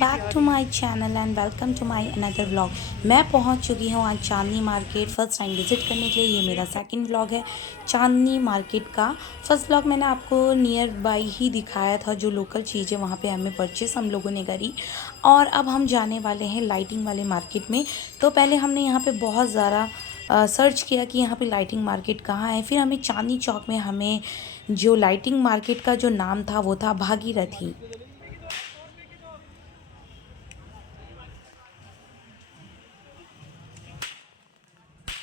Back to my channel and welcome to my another vlog. मैं पहुंच चुकी हूं आज Chandni market first time visit करने के लिए। ये मेरा सेकंड व्लॉग है चांदनी मार्केट का। फर्स्ट व्लॉग मैंने आपको नियर बाय ही दिखाया था, जो लोकल चीज़ें वहां पे हमें परचेस हम लोगों ने करी। और अब हम जाने वाले हैं लाइटिंग वाले मार्केट में। तो पहले हमने यहाँ पर बहुत ज़्यादा सर्च किया कि यहाँ पे लाइटिंग मार्केट कहाँ है। फिर हमें चांदनी चौक में हमें जो लाइटिंग मार्केट का जो नाम था वो था भागीरथी।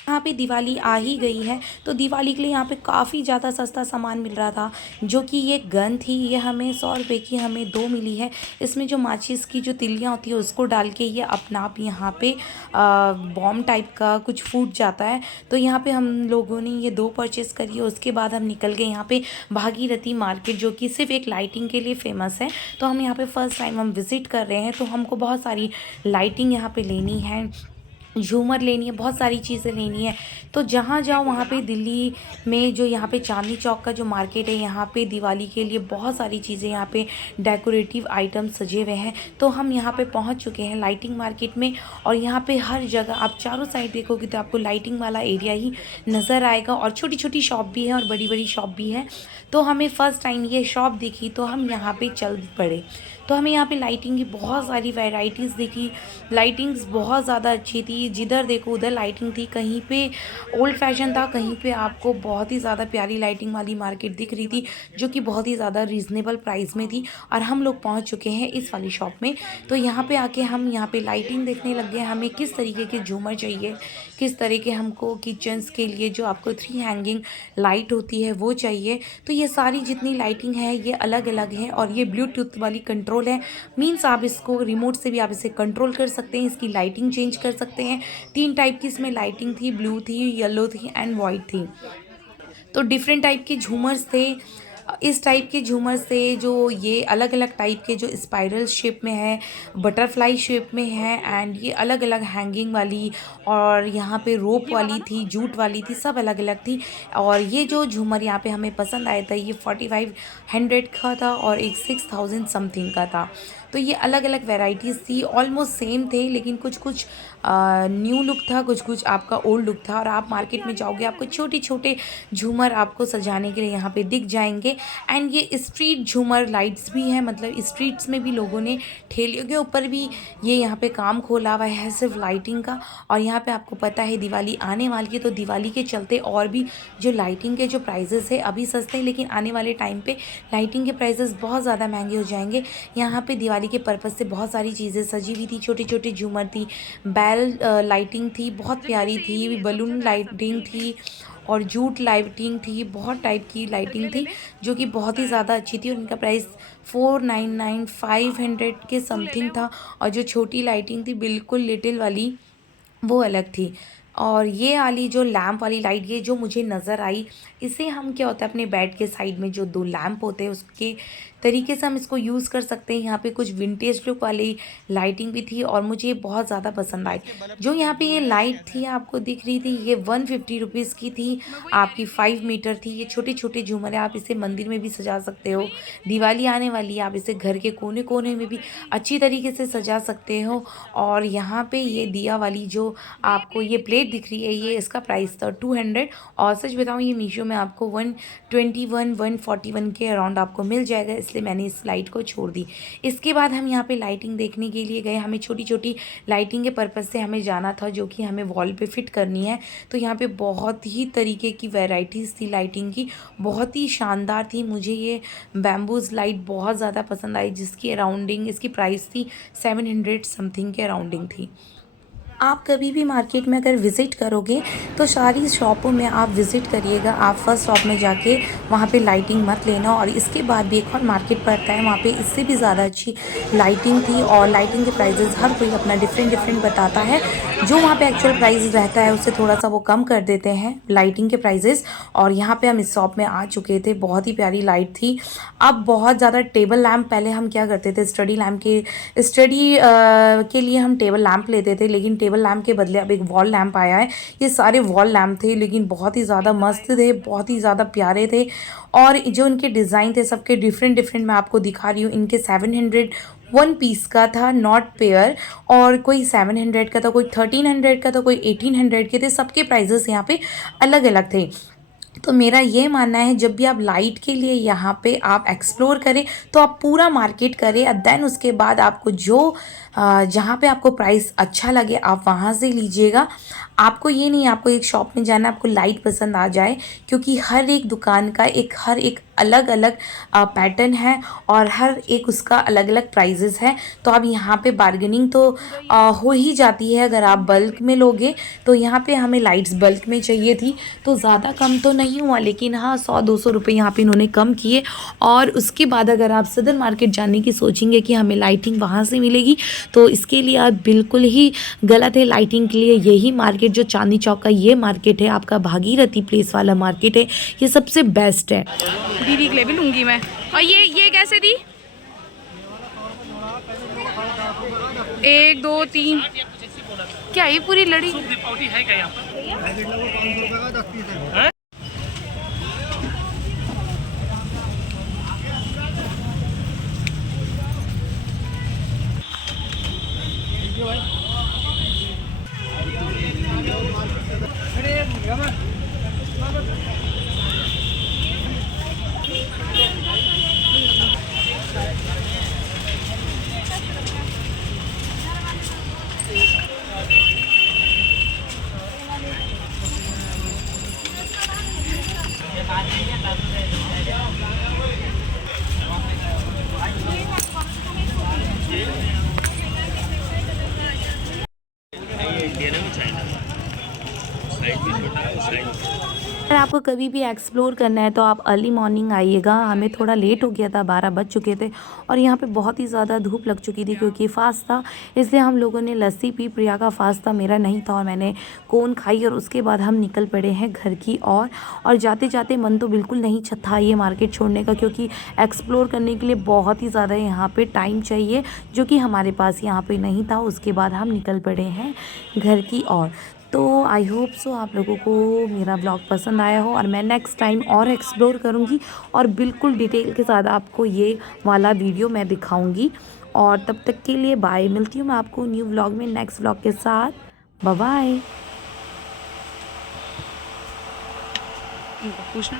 यहाँ पे दिवाली आ ही गई है, तो दिवाली के लिए यहाँ पे काफ़ी ज़्यादा सस्ता सामान मिल रहा था। जो कि ये गन थी, ये हमें 100 रुपये की हमें 2 मिली है। इसमें जो माचिस की जो तिलियाँ होती है उसको डाल के ये अपना आप यहाँ पे बॉम्ब टाइप का कुछ फूट जाता है। तो यहाँ पे हम लोगों ने ये 2 परचेज़ करी है। उसके बाद हम निकल गए यहाँ पे भागीरथी मार्केट, जो कि सिर्फ एक लाइटिंग के लिए फ़ेमस है। तो हम यहाँ पे फ़र्स्ट टाइम हम विज़िट कर रहे हैं, तो हमको बहुत सारी लाइटिंग यहाँ पे लेनी है, झूमर लेनी है, बहुत सारी चीज़ें लेनी है। तो जहाँ जाओ वहाँ पे दिल्ली में जो यहाँ पे चांदनी चौक का जो मार्केट है, यहाँ पे दिवाली के लिए बहुत सारी चीज़ें, यहाँ पे डेकोरेटिव आइटम सजे हुए हैं। तो हम यहाँ पे पहुँच चुके हैं लाइटिंग मार्केट में। और यहाँ पे हर जगह आप चारों साइड देखोगे तो आपको लाइटिंग वाला एरिया ही नज़र आएगा। और छोटी छोटी शॉप भी है और बड़ी बड़ी शॉप भी है। तो हमें फ़र्स्ट टाइम ये शॉप दिखी तो हम यहाँ पे चल पड़े। तो हमें यहाँ पे लाइटिंग की बहुत सारी वैरायटीज़ दिखी। लाइटिंग्स बहुत ज़्यादा अच्छी थी, जिधर देखो उधर लाइटिंग थी। कहीं पे ओल्ड फैशन था, कहीं पे आपको बहुत ही ज़्यादा प्यारी लाइटिंग वाली मार्केट दिख रही थी, जो कि बहुत ही ज़्यादा रीज़नेबल प्राइस में थी। और हम लोग पहुँच चुके हैं इस वाली शॉप में। तो यहाँ पे आके हम यहाँ पे लाइटिंग देखने लग गए। हमें किस तरीके के झूमर चाहिए, किस तरह के हमको किचन्स के लिए जो आपको 3 हैंगिंग लाइट होती है वो चाहिए। तो ये सारी जितनी लाइटिंग है ये अलग अलग है। और ये ब्लूटूथ वाली कंट्रोल है, मीन्स आप इसको रिमोट से भी आप इसे कंट्रोल कर सकते हैं, इसकी लाइटिंग चेंज कर सकते हैं। 3 टाइप की इसमें लाइटिंग थी, ब्लू थी, येलो थी एंड वाइट थी। तो डिफरेंट टाइप के झूमर्स थे। इस टाइप के झूमर से जो ये अलग अलग टाइप के जो स्पाइरल शेप में है, बटरफ्लाई शेप में है, एंड ये अलग अलग हैंगिंग वाली और यहाँ पे रोप वाली थी, जूट वाली थी, सब अलग अलग थी। और ये जो झूमर यहाँ पे हमें पसंद आया था, ये 4500 का था और एक 6000 समथिंग का था। तो ये अलग अलग वेराइटीज़ थी, ऑलमोस्ट सेम थे, लेकिन कुछ कुछ न्यू लुक था, कुछ कुछ आपका ओल्ड लुक था। और आप मार्केट में जाओगे आपको छोटे छोटे झूमर आपको सजाने के लिए यहाँ पे दिख जाएंगे। एंड ये स्ट्रीट झूमर लाइट्स भी हैं, मतलब स्ट्रीट्स में भी लोगों ने ठेलियों के ऊपर भी ये यहाँ पे काम खोला हुआ है सिर्फ लाइटिंग का। और यहाँ पे आपको पता है दिवाली आने वाली है, तो दिवाली के चलते और भी जो लाइटिंग के जो प्राइजेस है अभी सस्ते हैं, लेकिन आने वाले टाइम पे लाइटिंग के प्राइजेस बहुत ज़्यादा महंगे हो जाएंगे। यहाँ पे दिवाली के पर्पज़ से बहुत सारी चीज़ें सजी हुई थी, छोटे छोटे झूमर थी, बैल लाइटिंग थी, बहुत प्यारी थी, बलून लाइटिंग थी और जूट लाइटिंग थी, बहुत टाइप की लाइटिंग थी, जो कि बहुत ही ज़्यादा अच्छी थी। और इनका प्राइस 499 500 के समथिंग था। और जो छोटी लाइटिंग थी बिल्कुल लिटिल वाली, वो अलग थी। और ये वाली जो लैंप वाली लाइट, ये जो मुझे नज़र आई, इसे हम क्या होता है अपने बेड के साइड में जो 2 लैंप होते हैं उसके तरीके से हम इसको यूज़ कर सकते हैं। यहाँ पे कुछ विंटेज लुक वाली लाइटिंग भी थी और मुझे बहुत ज़्यादा पसंद आई। जो यहाँ पे ये लाइट थी आपको दिख रही थी, ये 150 रुपीज़ की थी, आपकी 5 मीटर थी। ये छोटे छोटे झूमर है, आप इसे मंदिर में भी सजा सकते हो। दिवाली आने वाली है, आप इसे घर के कोने कोने में भी अच्छी तरीके से सजा सकते हो। और यहाँ पे ये दिया वाली जो आपको ये प्लेट दिख रही है, ये इसका प्राइस था 200। और सच बताऊँ ये मीशो में आपको 121 141 के अराउंड आपको मिल जाएगा, इसलिए मैंने इस लाइट को छोड़ दी। इसके बाद हम यहाँ पे लाइटिंग देखने के लिए गए। हमें छोटी छोटी लाइटिंग के पर्पज़ से हमें जाना था, जो कि हमें वॉल पे फिट करनी है। तो यहाँ पे बहुत ही तरीके की वैरायटीज़ थी लाइटिंग की, बहुत ही शानदार थी। मुझे ये बैम्बूज लाइट बहुत ज़्यादा पसंद आई, जिसकी अराउंडिंग इसकी प्राइस थी 700 समथिंग के अराउंडिंग थी। आप कभी भी मार्केट में अगर विज़िट करोगे तो सारी शॉपों में आप विज़िट करिएगा। आप फर्स्ट शॉप में जाके वहाँ पे लाइटिंग मत लेना। और इसके बाद भी एक और मार्केट पड़ता है, वहाँ पे इससे भी ज़्यादा अच्छी लाइटिंग थी। और लाइटिंग के प्राइजेज़ हर कोई अपना डिफरेंट बताता है, जो वहाँ पे एक्चुअल प्राइस रहता है उससे थोड़ा सा वो कम कर देते हैं लाइटिंग के प्राइजेज़। और यहाँ पे हम इस शॉप में आ चुके थे, बहुत ही प्यारी लाइट थी। अब बहुत ज़्यादा टेबल लैम्प, पहले हम क्या करते थे स्टडी के लिए हम टेबल लैम्प लेते थे, लेकिन टेबल लैम्प के बदले अब एक वॉल लैम्प आया है। ये सारे वॉल लैम्प थे, लेकिन बहुत ही ज़्यादा मस्त थे, बहुत ही ज़्यादा प्यारे थे। और जो इनके डिज़ाइन थे सबके डिफरेंट मैं आपको दिखा रही हूँ। इनके 700 वन पीस का था, नॉट पेयर। और कोई 700 का था, कोई 1300 का था, कोई 1800 के थे। सबके प्राइजेस यहाँ पे अलग अलग थे। तो मेरा ये मानना है जब भी आप लाइट के लिए यहाँ पे आप एक्सप्लोर करें तो आप पूरा मार्केट करें, और देन उसके बाद आपको जो जहाँ पे आपको प्राइस अच्छा लगे आप वहाँ से लीजिएगा। आपको ये नहीं आपको एक शॉप में जाना आपको लाइट पसंद आ जाए, क्योंकि हर एक दुकान का हर एक अलग अलग पैटर्न है, और हर एक उसका अलग अलग प्राइजेस है। तो अब यहाँ पे बार्गेनिंग तो हो ही जाती है अगर आप बल्क में लोगे। तो यहाँ पे हमें लाइट्स बल्क में चाहिए थी, तो ज़्यादा कम तो नहीं हुआ, लेकिन हाँ 100-200 रुपये यहाँ पे इन्होंने कम किए। और उसके बाद अगर आप सदर मार्केट जाने की सोचेंगे कि हमें लाइटिंग वहाँ से मिलेगी, तो इसके लिए आप बिल्कुल ही गलत है। लाइटिंग के लिए यही मार्केट जो चांदनी चौक का ये मार्केट है, आपका भागीरथी प्लेस वाला मार्केट है, ये सबसे बेस्ट है। दीदी के लिए भी लूँगी मैं। और ये कैसे दी? 1 2 3 क्या ये पूरी लड़ी? है क्या यहाँ पर? अगर आपको कभी भी एक्सप्लोर करना है तो आप अर्ली मॉर्निंग आइएगा। हमें थोड़ा लेट हो गया था, 12 बज चुके थे, और यहाँ पे बहुत ही ज़्यादा धूप लग चुकी थी क्योंकि फास्ट था, इसलिए हम लोगों ने लस्सी पी। प्रिया का फास्ट था, मेरा नहीं था, और मैंने कोन खाई, और उसके बाद हम निकल पड़े हैं घर की और जाते जाते मन तो बिल्कुल नहीं था ये मार्केट छोड़ने का, क्योंकि एक्सप्लोर करने के लिए बहुत ही ज़्यादा यहाँ पर टाइम चाहिए, जो कि हमारे पास यहाँ पर नहीं था। उसके बाद हम निकल पड़े हैं घर की ओर। तो आई होप सो आप लोगों को मेरा ब्लॉग पसंद आया हो, और मैं नेक्स्ट टाइम और एक्सप्लोर करूँगी, और बिल्कुल डिटेल के साथ आपको ये वाला वीडियो मैं दिखाऊँगी। और तब तक के लिए बाय, मिलती हूँ मैं आपको न्यू ब्लॉग में, नेक्स्ट ब्लॉग के साथ। Bye bye. पूछना